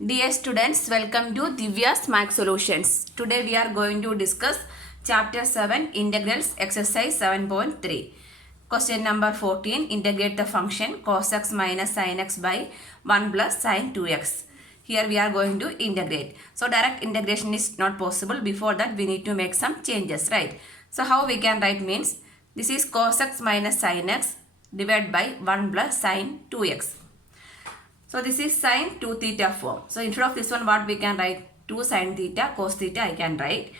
Dear students, welcome to Divya's Math Solutions. Today we are going to discuss Chapter 7 Integrals Exercise 7.3. Question number 14. Integrate the function cos x minus sin x by 1 plus sin 2x. Here we are going to integrate. So direct integration is not possible. Before that we need to make some changes, right? So how we can write means this is cos x minus sin x divided by 1 plus sin 2x. So this is sin 2 theta form. So instead of this one, what we can write? 2 sin theta cos theta I can write.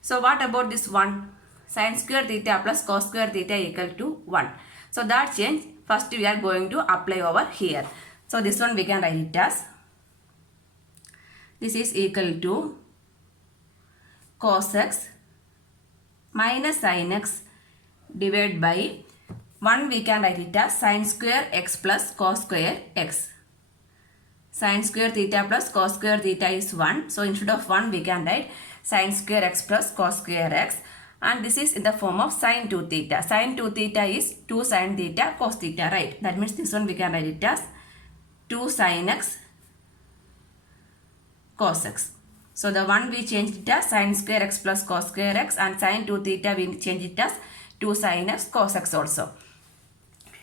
So what about this one? Sin square theta plus cos square theta equal to 1. So that change first we are going to apply over here. So this one we can write it as, this is equal to cos x minus sin x divided by 1 we can write it as sin square x plus cos square x. Sin square theta plus cos square theta is 1. So instead of 1 we can write sin square x plus cos square x. And this is in the form of sin 2 theta. Sin 2 theta is 2 sin theta cos theta, right? That means this one we can write it as 2 sin x cos x. So the one we changed it as sin square x plus cos square x, and sin 2 theta we change it as 2 sin x cos x also.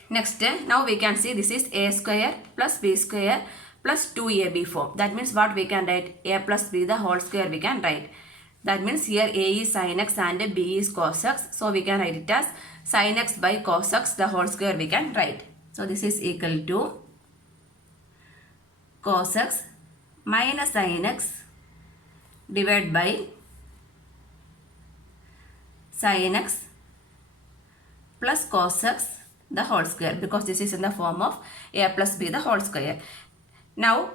Next, now we can see this is a square plus b square plus 2ab form. That means what we can write? A plus b the whole square we can write. That means here a is sin x and b is cos x. So we can write it as sin x by cos x the whole square we can write. So this is equal to cos x minus sin x divided by sin x plus cos x the whole square, because this is in the form of a plus b the whole square. Now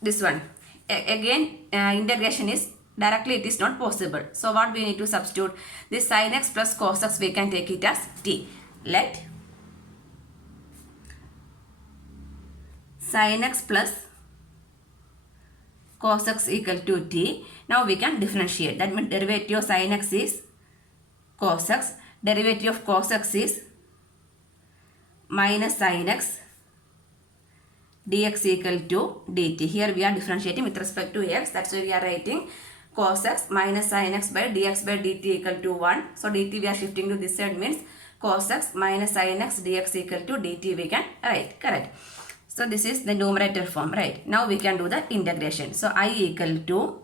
this one again integration is directly, it is not possible. So what we need to substitute? This sin x plus cos x we can take it as t. Let sin x plus cos x equal to t. Now we can differentiate. That means derivative of sin x is cos x. Derivative of cos x is minus sin x dx equal to dt. Here we are differentiating with respect to x. That's why we are writing cos x minus sin x by dx by dt equal to 1. So dt we are shifting to this side, means cos x minus sin x dx equal to dt we can write. Correct. So this is the numerator form, right? Now we can do the integration. So I equal to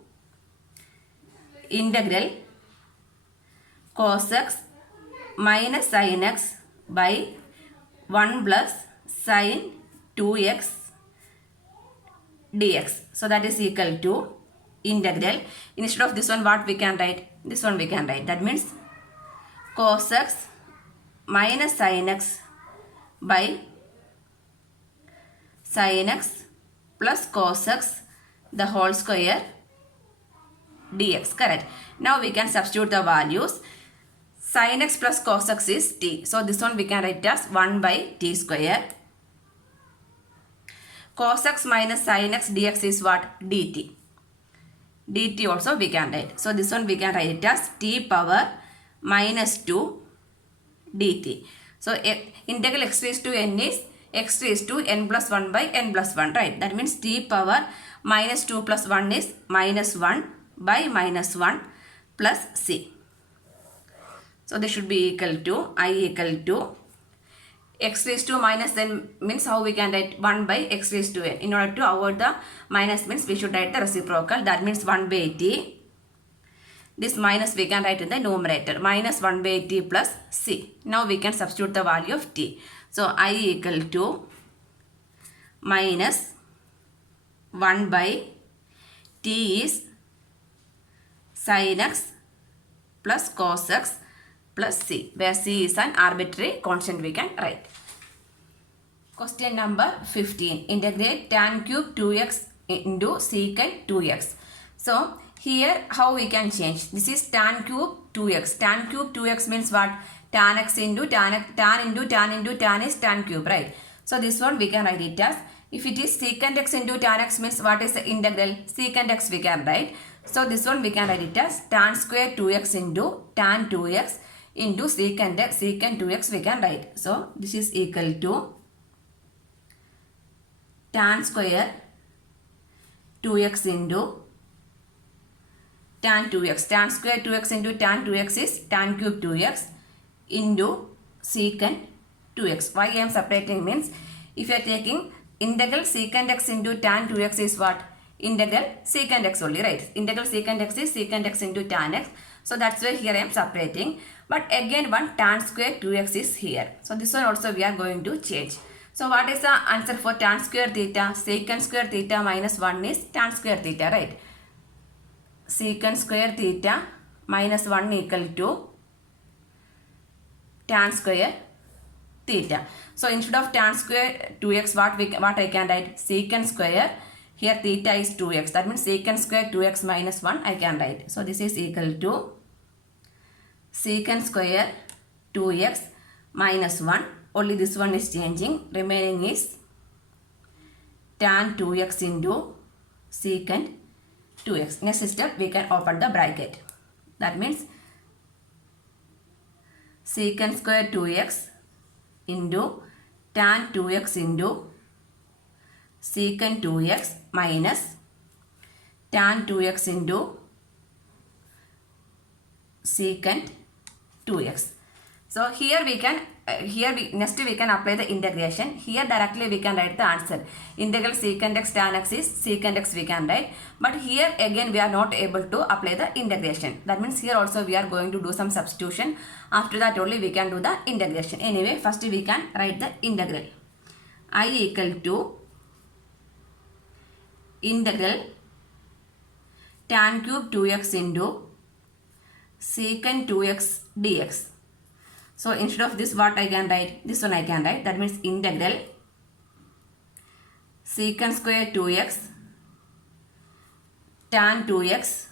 integral cos x minus sin x by 1 plus sin 2x dx. So that is equal to integral. Instead of this one, what we can write? This one we can write. That means cos x minus sin x by sin x plus cos x the whole square dx. Correct. Now we can substitute the values. Sin x plus cos x is t. So this one we can write as 1 by t square. Cos x minus sin x dx is what? Dt. Dt also we can write. So this one we can write it as t power minus 2 dt. So integral x raised to n is x raised to n plus 1 by n plus 1, right? That means t power minus 2 plus 1 is minus 1 by minus 1 plus c. So this should be equal to I equal to x raised to minus n means how we can write 1 by x raised to n. In order to avoid the minus means we should write the reciprocal. That means 1 by t. This minus we can write in the numerator, minus 1 by t plus c. Now we can substitute the value of t. So I equal to minus 1 by t is sin x plus cos x plus c, where c is an arbitrary constant we can write. Question number 15. Integrate tan cube 2x into secant 2x. So here how we can change? This is tan cube 2x. Tan cube 2x means what? Tan x into tan into tan is tan cube, right? So this one we can write it as, if it is secant x into tan x means what is the integral? Secant x we can write. So this one we can write it as tan square 2x into tan 2x into secant x, secant 2x we can write. So this is equal to tan square 2x into tan 2x. Tan square 2x into tan 2x is tan cube 2x into secant 2x. Why I am separating means if you are taking integral secant x into tan 2x is what? Integral secant x only, right? Integral secant x is secant x into tan x. So that's why here I am separating. But again one tan square 2x is here. So this one also we are going to change. So what is the answer for tan square theta? Secant square theta minus 1 is tan square theta, right? Secant square theta minus 1 equal to tan square theta. So instead of tan square 2x, what I can write? Secant square. Here theta is 2x. That means secant square 2x minus 1 I can write. So this is equal to secant square 2x minus 1. Only this one is changing. Remaining is tan 2x into secant 2x. Next step we can open the bracket. That means secant square 2x into tan 2x into secant 2x minus tan 2x into secant 2x. So here we can next we can apply the integration. Here directly we can write the answer. Integral secant x tan x is secant x we can write. But here again we are not able to apply the integration. That means here also we are going to do some substitution. After that only we can do the integration. Anyway, first we can write the integral. I equal to integral tan cube 2x into secant 2x dx. So instead of this what I can write? This one I can write. That means integral secant square 2x tan 2x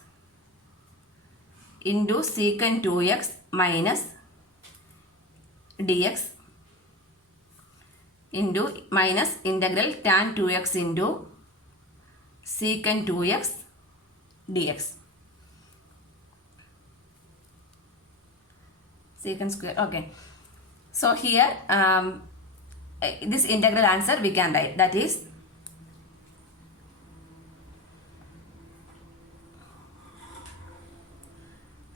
into secant 2x minus dx into minus integral tan 2x into secant 2x dx. Secant square. Okay. So here this integral answer we can write. That is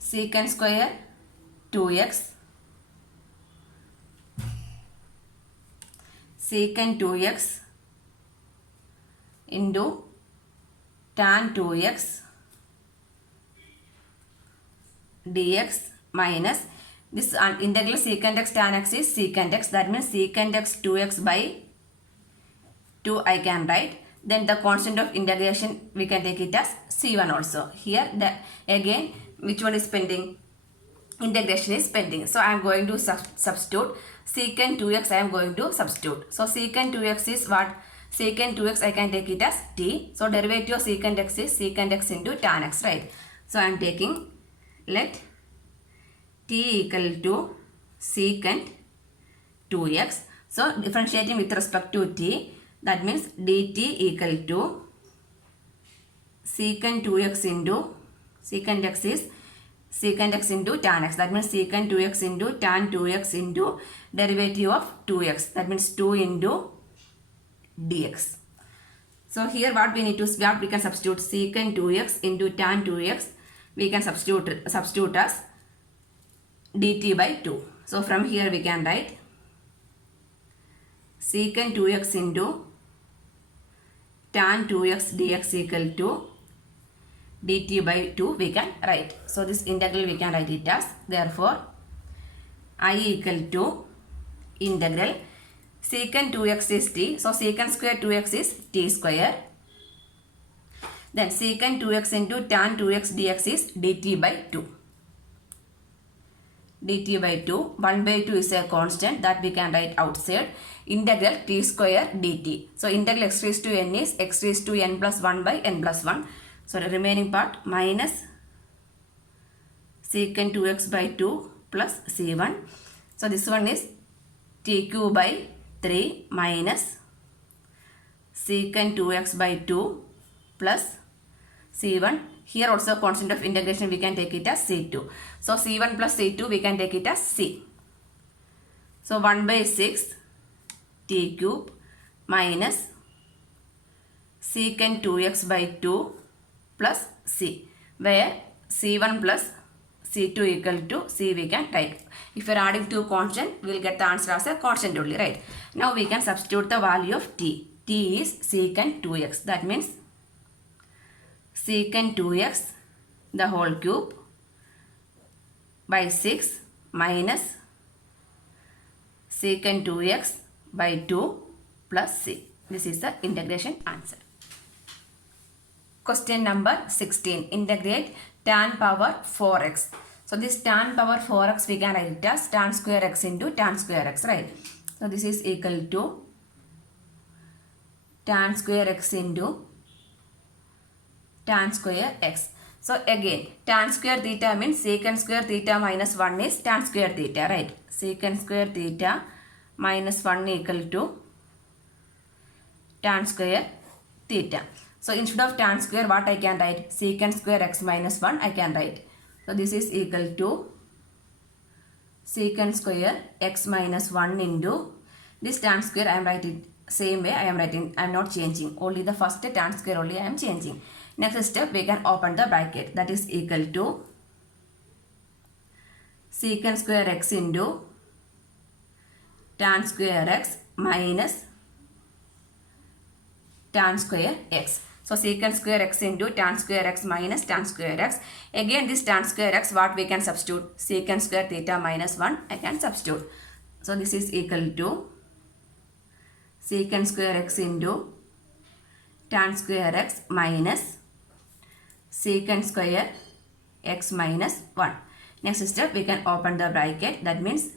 secant square 2x secant 2x into tan 2x dx minus this integral secant x tan x is secant x. That means secant x 2x by 2 I can write. Then the constant of integration we can take it as c1 also. Here the again which one is pending? Integration is pending. So I am going to substitute secant 2x I am going to substitute. So secant 2x is what? Secant 2x I can take it as t. So derivative of secant x is secant x into tan x, right? So I am taking let t equal to secant 2x. So differentiating with respect to t, that means dt equal to secant 2x into secant x is secant x into tan x. That means secant 2x into tan 2x into derivative of 2x. That means 2 into dx. So here what we need to we can substitute secant 2x into tan 2x. We can substitute as dt by 2. So from here we can write secant 2x into tan 2x dx equal to dt by 2 we can write. So this integral we can write it as, therefore I equal to integral secant 2x is t. So secant square 2x is t square. Then secant 2x into tan 2x dx is dt by 2. dt by 2. 1 by 2 is a constant that we can write outside. Integral t square dt. So integral x raised to n is x raised to n plus 1 by n plus 1. So the remaining part minus secant 2x by 2 plus c1. So this one is tq by 3 minus secant 2x by 2 plus c1. Here also constant of integration we can take it as c2. So c1 plus c2 we can take it as c. So 1 by 6 t cube minus secant 2x by 2 plus c, where c1 plus c2 equal to c we can write. If you are adding two constant, we will get the answer as a constant only, right? Now we can substitute the value of t. T is secant 2x. That means secant 2x the whole cube by 6 minus secant 2x by 2 plus c. This is the integration answer. Question number 16. Integrate tan power 4x. So this tan power 4x we can write it as tan square x into tan square x, right? So this is equal to tan square x into tan square x. So again, tan square theta means secant square theta minus 1 is tan square theta, right? Secant square theta minus 1 equal to tan square theta. So instead of tan square, what I can write? Secant square x minus 1 I can write. So this is equal to secant square x minus 1 into this tan square. I am writing same way I am writing. I am not changing. Only the first tan square only I am changing. Next step, we can open the bracket. That is equal to secant square x into tan square x minus tan square x. So secant square x into tan square x minus tan square x. Again this tan square x, what we can substitute? Secant square theta minus 1 I can substitute. So this is equal to secant square x into tan square x minus secant square x minus 1. Next step, we can open the bracket. That means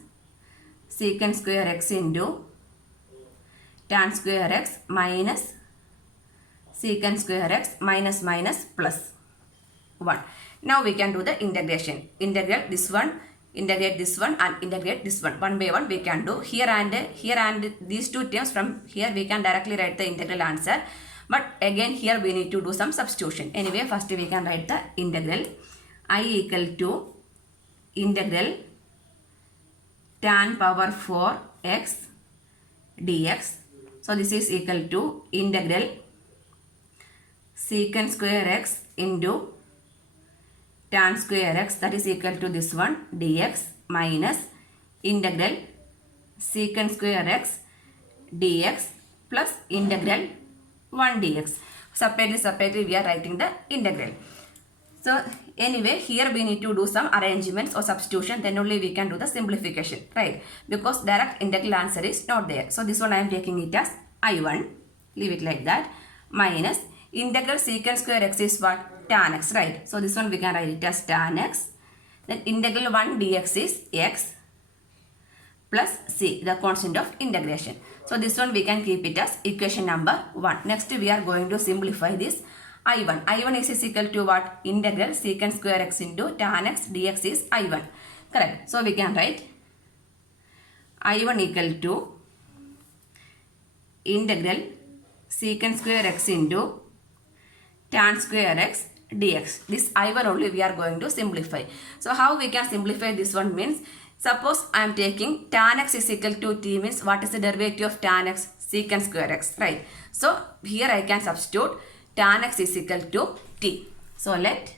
secant square x into tan square x minus secant square x minus minus plus 1. Now we can do the integration. Integrate this one and integrate this one. One by one we can do. Here and these two terms, from here we can directly write the integral answer. But again here we need to do some substitution. Anyway, first we can write the integral. I equal to integral tan power 4x dx. So this is equal to integral secant square x into tan square x, that is equal to this one dx, minus integral secant square x dx plus integral 1 dx. Separately we are writing the integral. So anyway, here we need to do some arrangements or substitution, then only we can do the simplification, right? Because direct integral answer is not there. So this one I am taking it as I1, leave it like that, minus integral secant square x is what? Tan x, right? So this one we can write it as tan x. Then integral 1 dx is x plus c, the constant of integration. So this one we can keep it as equation number 1. Next we are going to simplify this I1. I1 is equal to what? Integral secant square x into tan x dx is I1. Correct. So we can write I1 equal to integral secant square x into tan square x dx. This I1 only we are going to simplify. So how we can simplify this one means, suppose I am taking tan x is equal to t means what is the derivative of tan x? Secant square x, right? So here I can substitute tan x is equal to t. So let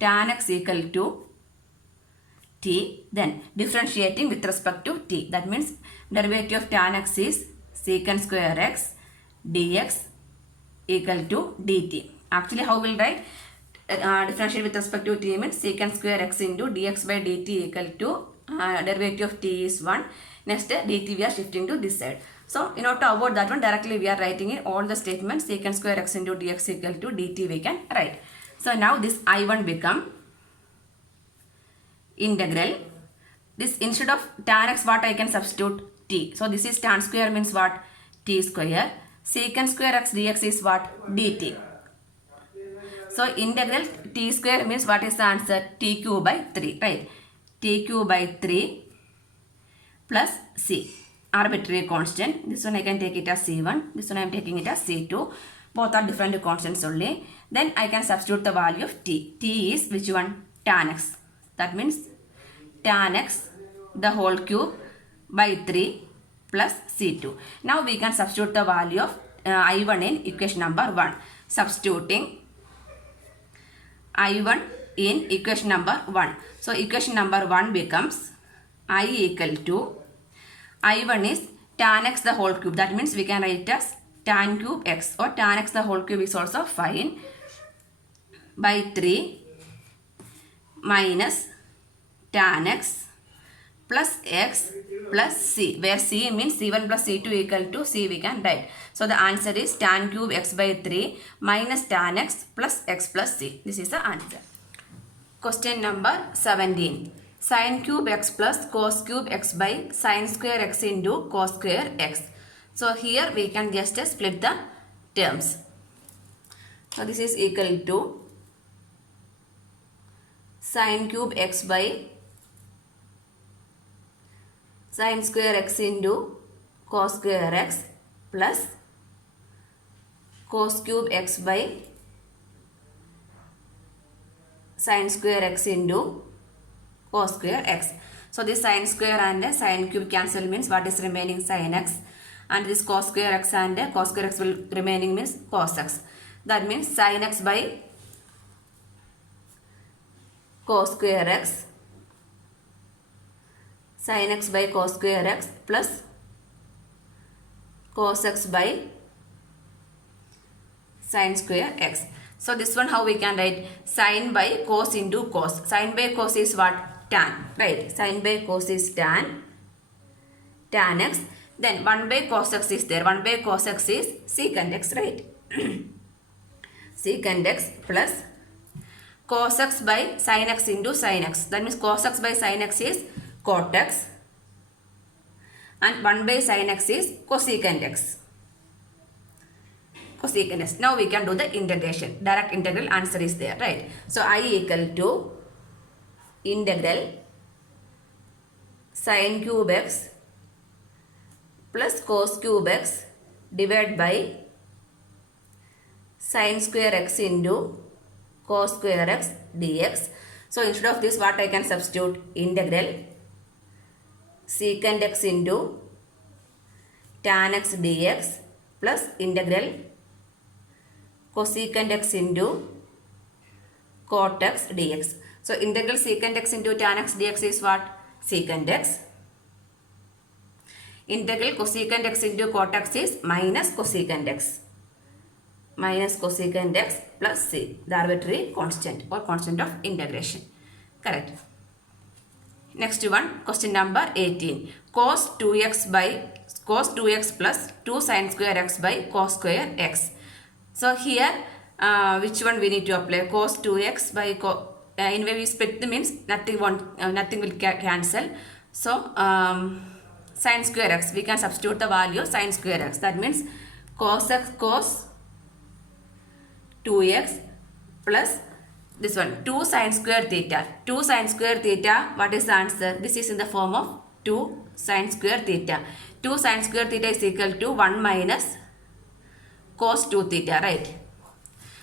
tan x equal to t, then differentiating with respect to t. That means derivative of tan x is secant square x dx equal to dt. Actually how will write differentiate with respect to t means secant square x into dx by dt equal to derivative of t is 1. Next dt we are shifting to this side. So in order to avoid that one, directly we are writing in all the statements secant square x into dx equal to dt we can write. So now this I1 become integral. This instead of tan x what I can substitute? T. So this is tan square means what? T square. Secant square x dx is what? Dt. So integral t square means what is the answer? T cube by 3, right? T cube by 3 plus c. Arbitrary constant. This one I can take it as c1. This one I am taking it as c2. Both are different constants only. Then I can substitute the value of t. T is which one? Tan x. That means tan x the whole cube by 3 plus c2. Now we can substitute the value of I1 in equation number 1. Substituting I1 in equation number 1. So equation number 1 becomes I equal to I1 is tan x the whole cube. That means we can write as tan cube x, or tan x the whole cube is also fine, by 3 minus tan x plus x plus c, where c means c1 plus c2 equal to c we can write. So the answer is tan cube x by 3 minus tan x plus c. This is the answer. Question number 17. Sin cube x plus cos cube x by sin square x into cos square x. So here we can just split the terms. So this is equal to sin cube x by sin square x into cos square x plus cos cube x by sin square x into cos square x. So this sin square and sin cube cancel means what is remaining? Sin x, and this cos square x and cos square x will remaining means cos x. That means sin x by cos square x, sin x by cos square x plus cos x by sin square x. So this one how we can write? Sin by cos into cos. Sin by cos is what? Tan, right? Sin by cos is tan x. Then 1 by cos x is there. 1 by cos x is secant x, right? Secant x plus cos x by sin x into sin x. That means cos x by sin x is cot x, and 1 by sin x is cosecant x. Cosecant x. Now we can do the integration. Direct integral answer is there, right? So I equal to integral sin cube x plus cos cube x divided by sin square x into cos square x dx. So instead of this, what I can substitute? Integral secant x into tan x dx plus integral cosecant x into cot x dx. So integral secant x into tan x dx is what? Secant x. Integral cosecant x into cot x is minus cosecant x. Minus cosecant x plus c, the arbitrary constant or constant of integration. Correct. Next one, question number 18. Cos 2x plus 2 sin square x by cos square x. So here, which one we need to apply? Cos 2x by in way we split the means nothing will cancel. So sin square x, we can substitute the value sin square x. That means cos x cos 2x plus this one 2 sin square theta. 2 sin square theta, what is the answer? This is in the form of 2 sin square theta. 2 sin square theta is equal to 1 minus cos 2 theta, right?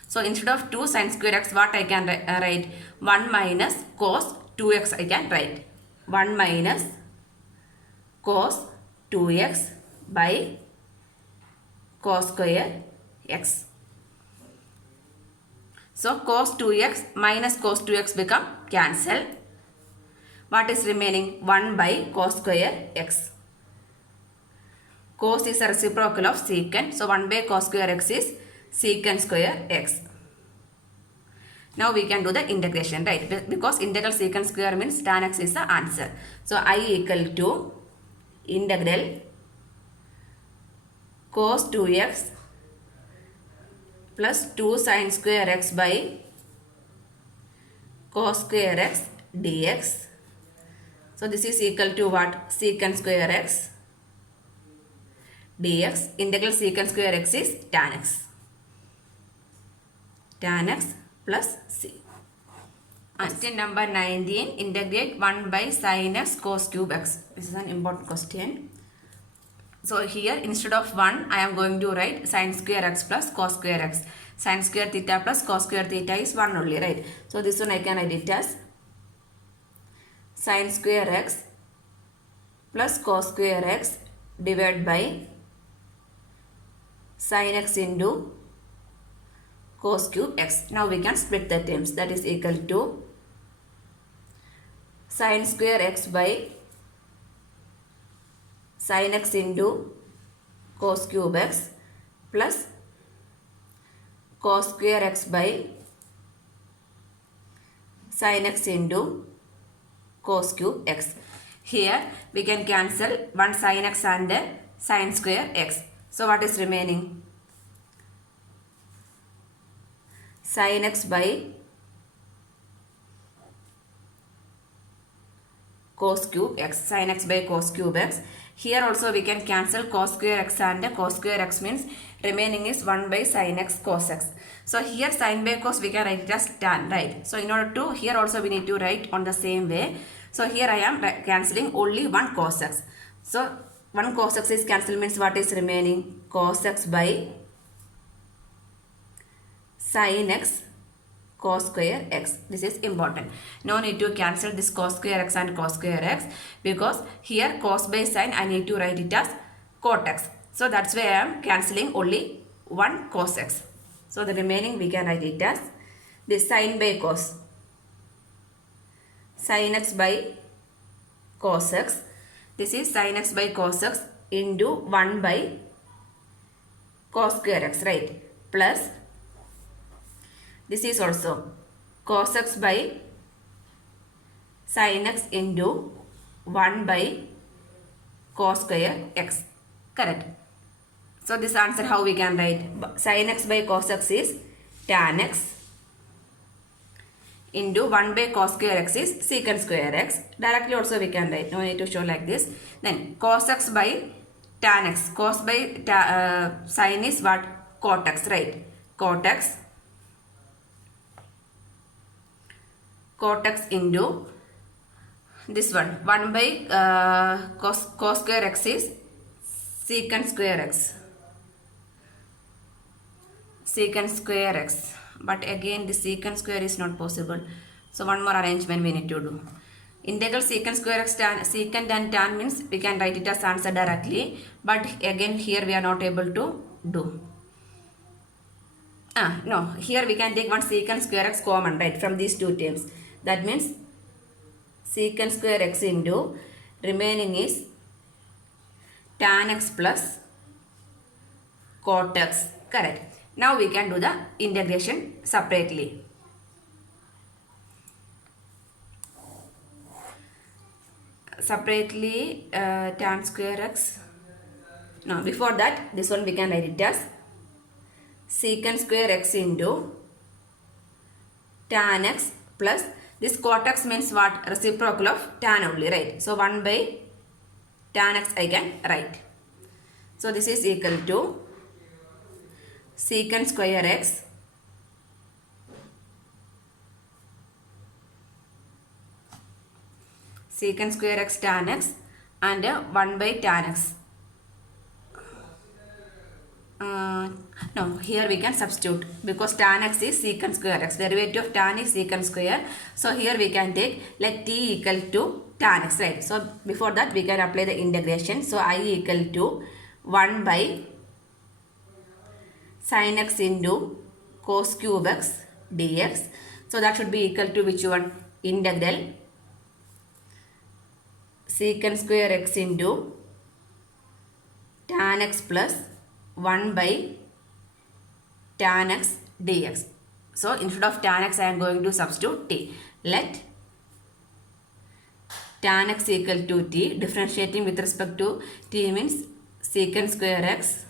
So instead of 2 sin square x, what I can write? 1 minus cos 2x I can write. 1 minus cos 2x by cos square x. So cos 2x minus cos 2x become cancel. What is remaining? 1 by cos square x. Cos is a reciprocal of secant. So 1 by cos square x is secant square x. Now we can do the integration, right? Because integral secant square means tan x is the answer. So I equal to integral cos 2x plus 2 sin square x by cos square x dx. So this is equal to what? Secant square x dx. Integral secant square x is tan x. Tan x plus c. Question number 19. Integrate 1 by sin x cos cube x. This is an important question. So here instead of 1, I am going to write sin square x plus cos square x. Sin square theta plus cos square theta is 1 only, right? So this one I can write it as sin square x plus cos square x divided by sin x into cos cube x. Now we can split the terms. That is equal to sin square x by sin x into cos cube x plus cos square x by sin x into cos cube x. Here we can cancel one sin x and sin square x. So what is remaining? Sin x by cos cube x. Sin x by cos cube x. Here also we can cancel cos square x and cos square x means remaining is 1 by sin x cos x. So here sin by cos we can write it as tan, right? So in order to, here also we need to write on the same way. So here I am cancelling only one cos x. So one cos x is cancelled means what is remaining? Cos x by sin x cos square x. This is important. No need to cancel this cos square x and cos square x because here cos by sin I need to write it as cot x. So that's why I am cancelling only one cos x. So the remaining we can write it as this sin by cos. Sin x by cos x. This is sin x by cos x into 1 by cos square x, right? Plus this is also cos x by sin x into 1 by cos square x. Correct. So this answer how we can write? Sin x by cos x is tan x into 1 by cos square x is secant square x. Directly also we can write. No need to show like this. Then cos x by tan x. Cos by sin is what? Cot x, right? Cot x. Cot x into this one 1 by cos square x is secant square x. Secant square x. But again the secant square is not possible. So one more arrangement we need to do. Integral secant square x tan, secant and tan means we can write it as answer directly. But again here we are not able to do. No, here we can take one secant square x common, right, from these two terms. That means secant square x into remaining is tan x plus cot x. Correct. Now we can do the integration separately. Separately tan square x. No, before that this one we can write it as secant square x into tan x plus this cot x means what? Reciprocal of tan only, right? So 1 by tan x I can write. So this is equal to secant square x secant square x tan x and 1 by tan x. No, here we can substitute because tan x is secant square x. Derivative of tan is secant square. So here we can take let t equal to tan x, right? So before that we can apply the integration. So I equal to 1 by sin x into cos cube x dx. So that should be equal to which one? Integral secant square x into tan x plus 1 by tan x dx. So instead of tan x I am going to substitute t. Let tan x equal to t. Differentiating with respect to t means secant square x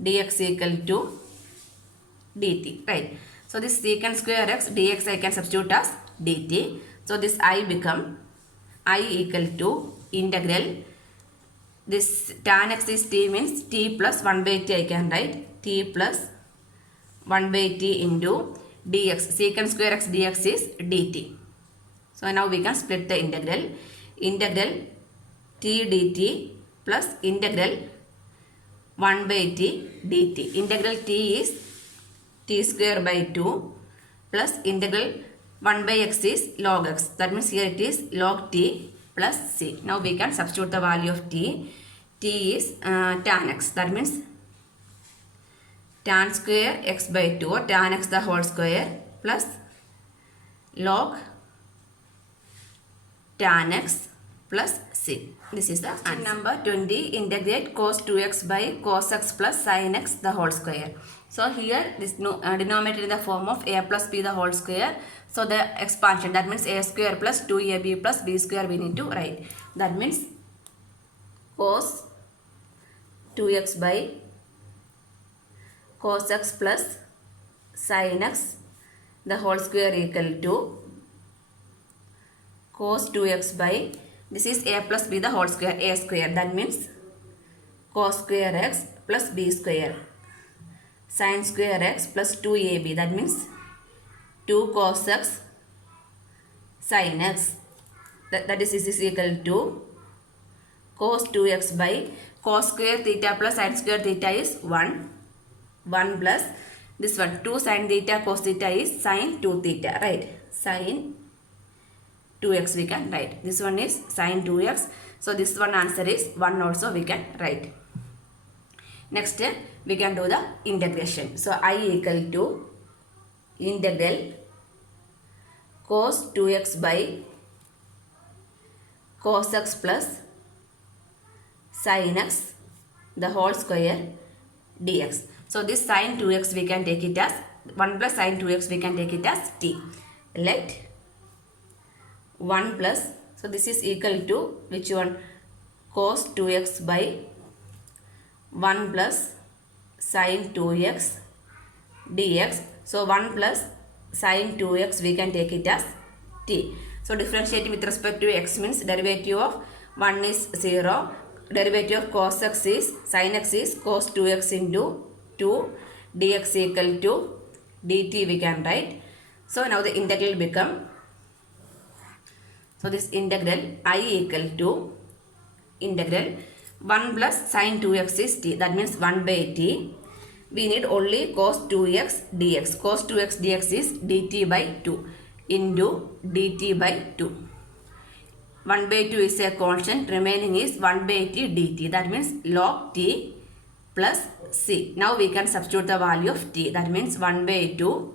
dx equal to dt, right? So this secant square x dx I can substitute as dt. So this I become I equal to integral. This tan x is t means t plus 1 by t I can write. T plus 1 by t into dx. Secant square x dx is dt. So now we can split the integral. Integral t dt plus integral 1 by t dt. Integral t is t square by 2 plus integral 1 by x is log x. That means here it is log t plus c. Now we can substitute the value of t. T is tan x. That means tan square x by 2 or tan x the whole square plus log tan x plus c. This is the answer. Number 20. Integrate cos 2x by cos x plus sin x the whole square. So here this denominator in the form of a plus b the whole square. So the expansion, that means a square plus 2ab plus b square we need to write. That means cos 2x by cos x plus sin x the whole square equal to cos 2x by, this is a plus b the whole square, a square, that means cos square x plus b square, sin square x plus 2ab, that means 2 cos x sin x, that is equal to cos 2x by cos square theta plus sin square theta is 1 plus this one 2 sin theta cos theta is sin 2 theta, right? Sin 2x we can write. This one is sin 2x. So this one answer is 1 also we can write. Next we can do the integration. So I equal to integral cos 2x by cos x plus sin x the whole square dx. So this sin 2x we can take it as 1 plus sin 2x we can take it as t. Let 1 plus, so this is equal to which one? Cos 2x by 1 plus sin 2x dx. So 1 plus sin 2x we can take it as t. So differentiating with respect to x means derivative of 1 is 0. Derivative of cos x is sin x is cos 2x into 2 dx equal to dt we can write. So now the integral become, so this integral I equal to integral 1 plus sin 2x is t, that means 1 by t. We need only cos 2x dx. Cos 2x dx is dt by 2 into dt by 2. 1 by 2 is a constant, remaining is 1 by t dt, that means log t plus c. Now we can substitute the value of t, that means 1 by 2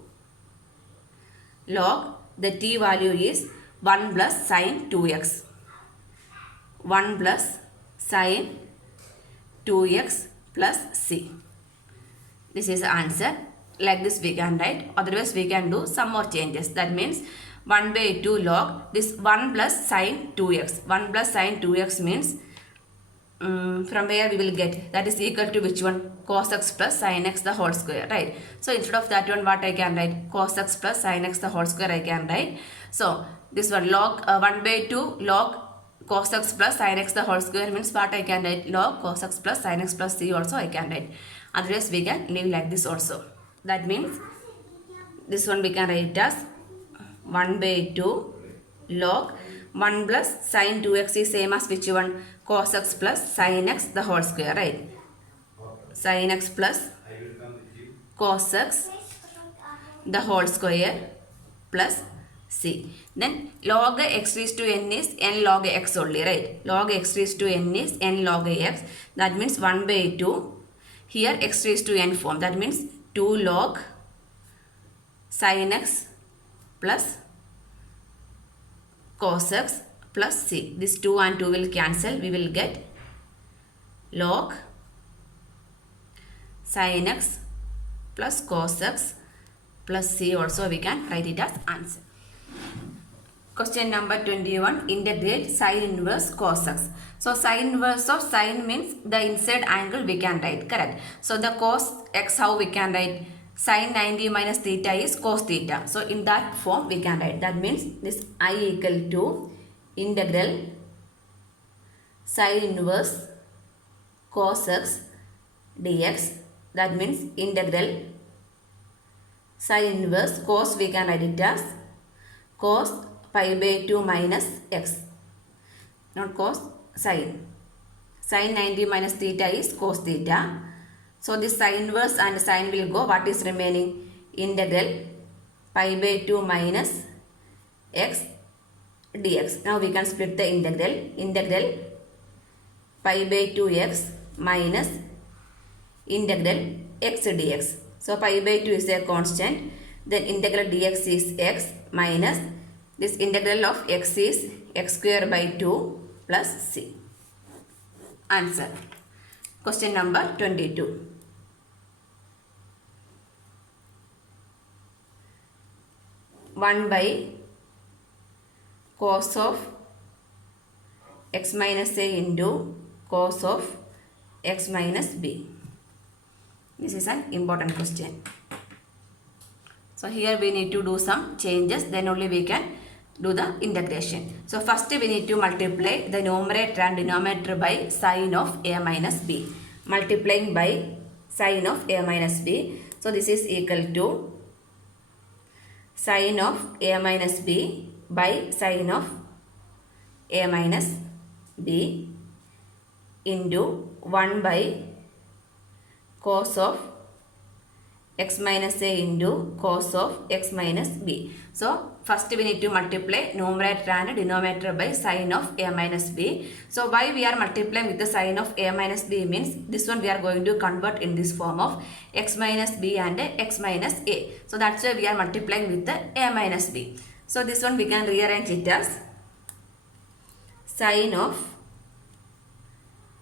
log, the t value is 1 plus sin 2x. 1 plus sin 2x plus c. This is the answer. Like this we can write. Otherwise we can do some more changes. That means 1 by 2 log this 1 plus sin 2x. 1 plus sin 2x means from where we will get, that is equal to which one? Cos x plus sin x the whole square, right? So instead of that one, what I can write? Cos x plus sin x the whole square I can write. So this one log 1 by 2 log cos x plus sin x the whole square means what I can write? Log cos x plus sin x plus c also I can write. Otherwise we can leave like this also. That means this one we can write as 1 by 2 log 1 plus sin 2x is same as which one? Cos x plus sin x the whole square, right? Sin x plus cos x the whole square plus c. Then log x raised to n is n log x only, right? Log x raised to n is n log x. That means 1 by 2. Here x raised to n form. That means 2 log sin x plus cos x plus c. This 2 and 2 will cancel. We will get log sin x plus cos x plus c also we can write it as answer. Question number 21. Integrate sin inverse cos x. So sin inverse of sin means the inside angle we can write, correct? So the cos x, how we can write? Sin 90 minus theta is cos theta. So in that form we can write. That means this I equal to integral sin inverse cos x dx. That means integral sin inverse cos we can write it as cos pi by 2 minus x. Not cos, sin. Sin 90 minus theta is cos theta. So this sin inverse and sin will go. What is remaining? Integral pi by 2 minus x dx. Now we can split the integral. Integral pi by 2x minus integral x dx. So pi by 2 is a constant. Then integral dx is x minus this integral of x is x square by 2 plus c. Answer. Question number 22. 1 by cos of x minus a into cos of x minus b. This is an important question. So here we need to do some changes, then only we can do the integration. So first we need to multiply the numerator and denominator by sine of a minus b. Multiplying by sine of a minus b. So this is equal to sine of a minus b by sine of a minus b into 1 by cos of x minus a into cos of x minus b. So first we need to multiply numerator and denominator by sine of a minus b. So why we are multiplying with the sine of a minus b means this one we are going to convert in this form of x minus b and x minus a. So that's why we are multiplying with the a minus b. So this one we can rearrange it as sine of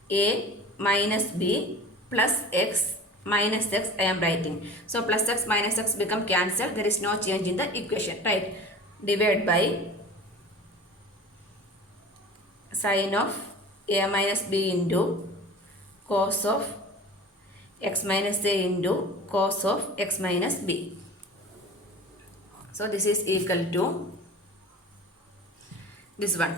a minus b plus x minus x I am writing. So plus x minus x become cancelled. There is no change in the equation, right? Divide by sine of a minus b into cos of x minus a into cos of x minus b. So this is equal to this one.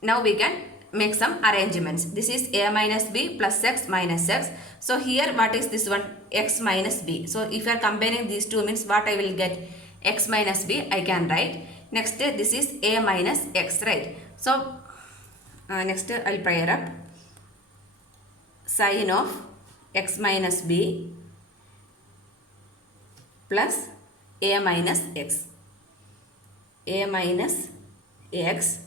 Now we can make some arrangements. This is a minus b plus x minus x. So here what is this one? X minus b. So if you are comparing these two means what I will get? X minus b I can write. Next this is a minus x, right? So next I will pair up sine of x minus b plus a minus x. A minus x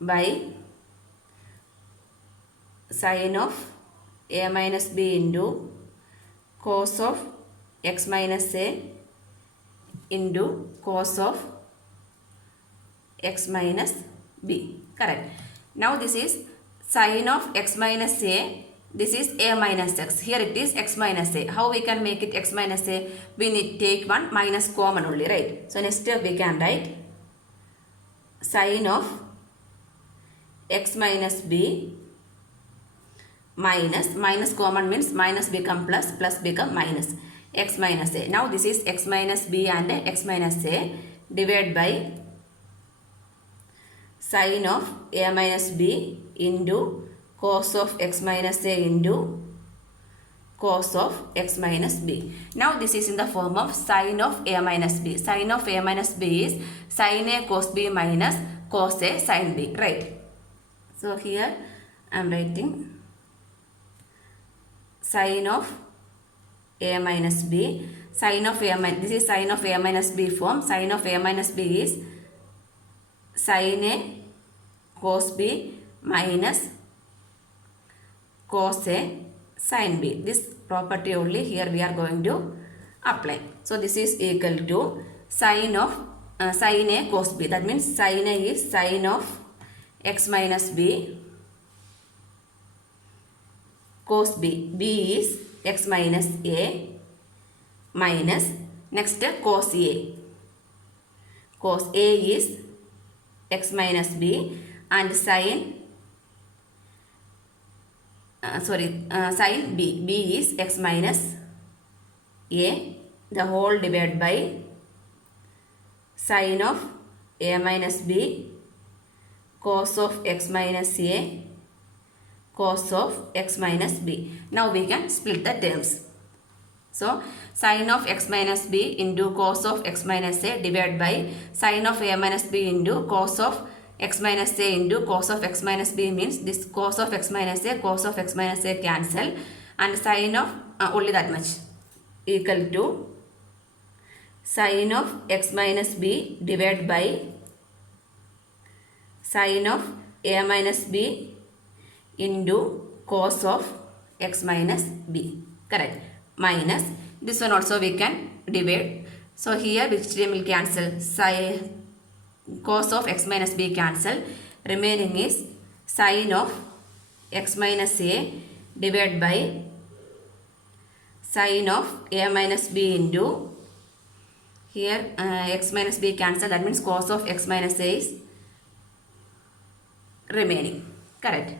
by sine of a minus b into cos of x minus a into cos of x minus b. Correct. Now this is sine of x minus a. This is a minus x. Here it is x minus a. How we can make it x minus a? We need take one minus common only, right? So next step we can write sine of x minus b minus common means minus become plus, plus become minus, x minus a. Now this is x minus b and x minus a divided by sine of a minus b into cos of x minus a into cos of x minus b. Now this is in the form of sine of a minus b. Sine of a minus b is sine a cos b minus cos a sine b, right? So here I am writing sine of a minus b. Sine of a minus, this is sine of a minus b form. Sine of a minus b is sine a cos b minus cos a sine b. This property only here we are going to apply. So this is equal to sine of sine a cos b. That means sine a is sine of x minus b, cos b. B is x minus a minus next cos a. Cos a is x minus b and sine sine b. B is x minus a the whole divided by sine of a minus b cos of x minus a cos of x minus b. Now we can split the terms. So sine of x minus b into cos of x minus a divided by sine of a minus b into cos of x minus a into cos of x minus b means this cos of x minus a cancel and sine of only that much equal to sine of x minus b divided by sine of a minus b into cos of x minus b. Correct. Minus. This one also we can divide. So here which term will cancel? Cos of x minus b cancel. Remaining is sin of x minus a divided by sin of a minus b into here x minus b cancel. That means cos of x minus a is remaining. Correct.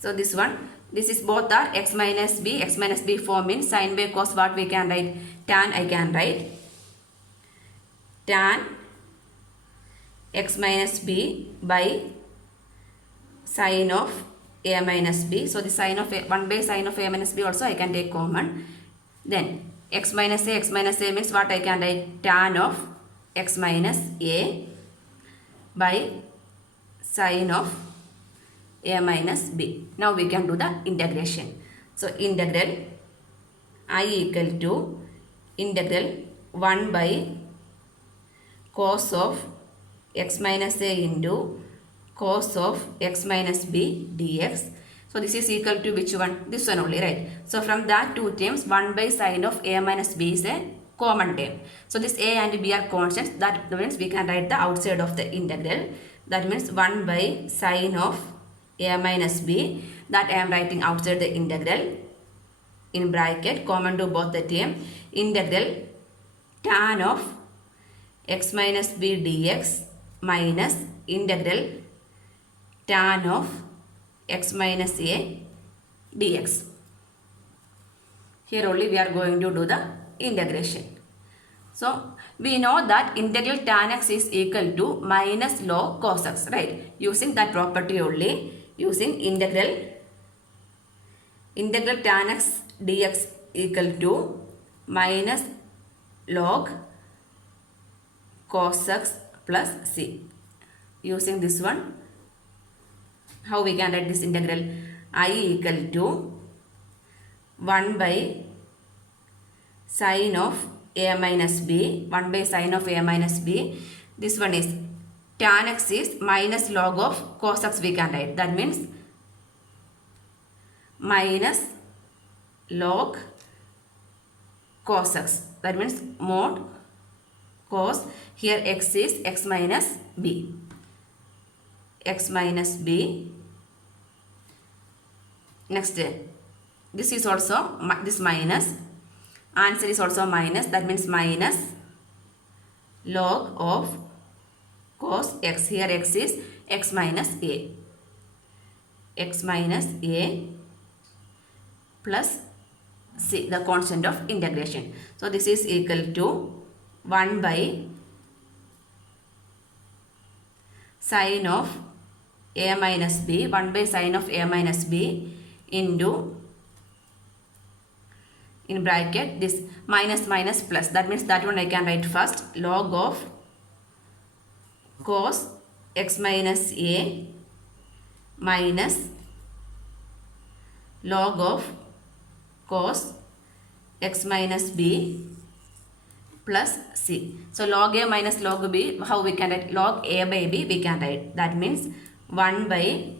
So this one, this is both are x minus b form means sin by cos. What we can write? Tan. I can write tan x minus b by sin of a minus b. So the sin of 1 by sin of a minus b also I can take common. Then x minus a means what I can write? Tan of x minus a by sin of a minus b. Now we can do the integration. So integral I equal to integral 1 by cos of x minus a into cos of x minus b dx. So this is equal to which one? This one only, right? So from that two terms, 1 by sin of a minus b is a common term. So this a and b are constants. That means we can write the outside of the integral. That means 1 by sin of a minus b. That I am writing outside the integral. In bracket, common to both the term. Integral tan of x minus b dx minus integral tan of x minus a dx. Here only we are going to do the integration. So we know that integral tan x is equal to minus log cos x, right? Using that property only, using integral tan x dx equal to minus log cos x plus c. Using this one, how we can write this integral? I equal to 1 by sin of a minus b. 1 by sin of a minus b. This one is tan x is minus log of cos x we can write. That means minus log cos x. That means mod cos. Here x is x minus b. X minus b. Next, this is also this minus. Answer is also minus. That means minus log of cos x. Here x is x minus a. X minus a plus c, the constant of integration. So this is equal to 1 by sin of a minus b. 1 by sin of a minus b into, in bracket, this minus minus plus. That means that one I can write first. Log of cos x minus a minus log of cos x minus b plus c. So log a minus log b, how we can write? Log a by b we can write. That means 1 by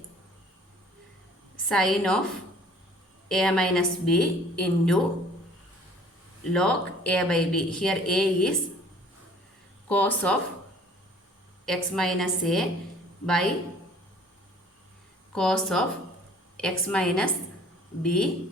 sin of a minus b into log a by b. Here a is cos of x minus a by cos of x minus b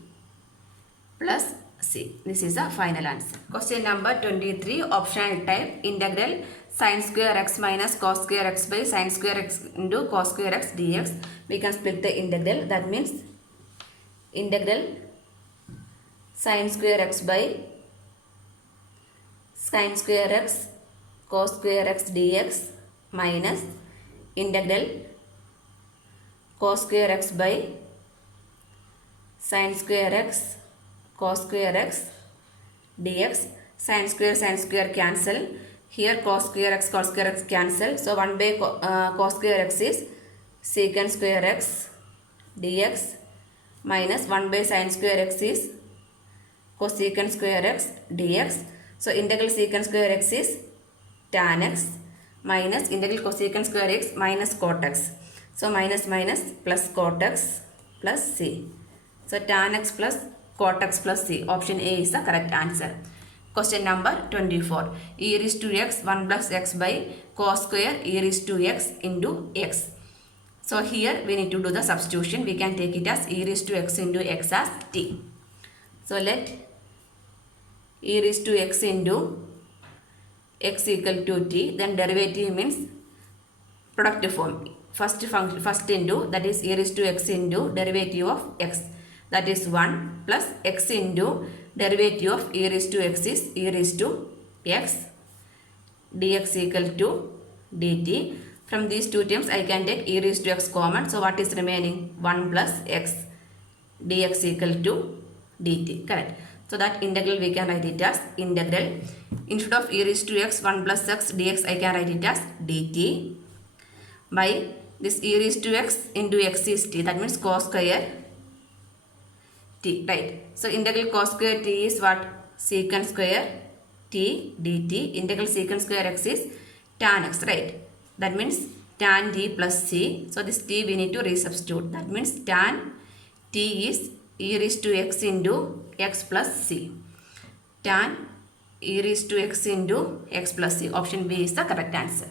plus c. This is the final answer. Question number 23, optional type, integral sin square x minus cos square x by sin square x into cos square x dx. We can split the integral. That means integral sin square x by sin square x cos square x dx minus integral cos square x by sin square x cos square x dx. Sin square cancel. Here cos square x cancel. So 1 by cos square x is secant square x dx minus 1 by sin square x is cosecant square x dx. So integral secant square x is tan x minus integral cosecant square x minus cot x. So minus minus plus cot x plus c. So tan x plus cot x plus c. Option A is the correct answer. Question number 24. E raised to x 1 plus x by cos square e raised to x into x. So here we need to do the substitution. We can take it as e raised to x into x as t. So let e raised to x into x equal to t. Then derivative means product form. First into, that is e raised to x into derivative of x. That is 1 plus x into derivative of e raised to x is e raised to x dx equal to dt. From these two terms I can take e raised to x common. So what is remaining? 1 plus x dx equal to dt. Correct. So that integral we can write it as integral. Instead of e raised to x 1 plus x dx I can write it as dt by this e raised to x into x is t. That means cos square t. Right. So integral cos square t is what? Secant square t dt. Integral secant square x is tan x. Right. That means tan t plus c. So this t we need to resubstitute. That means tan t is e raised to x into x plus c. Tan e raised to x into x plus c. Option B is the correct answer.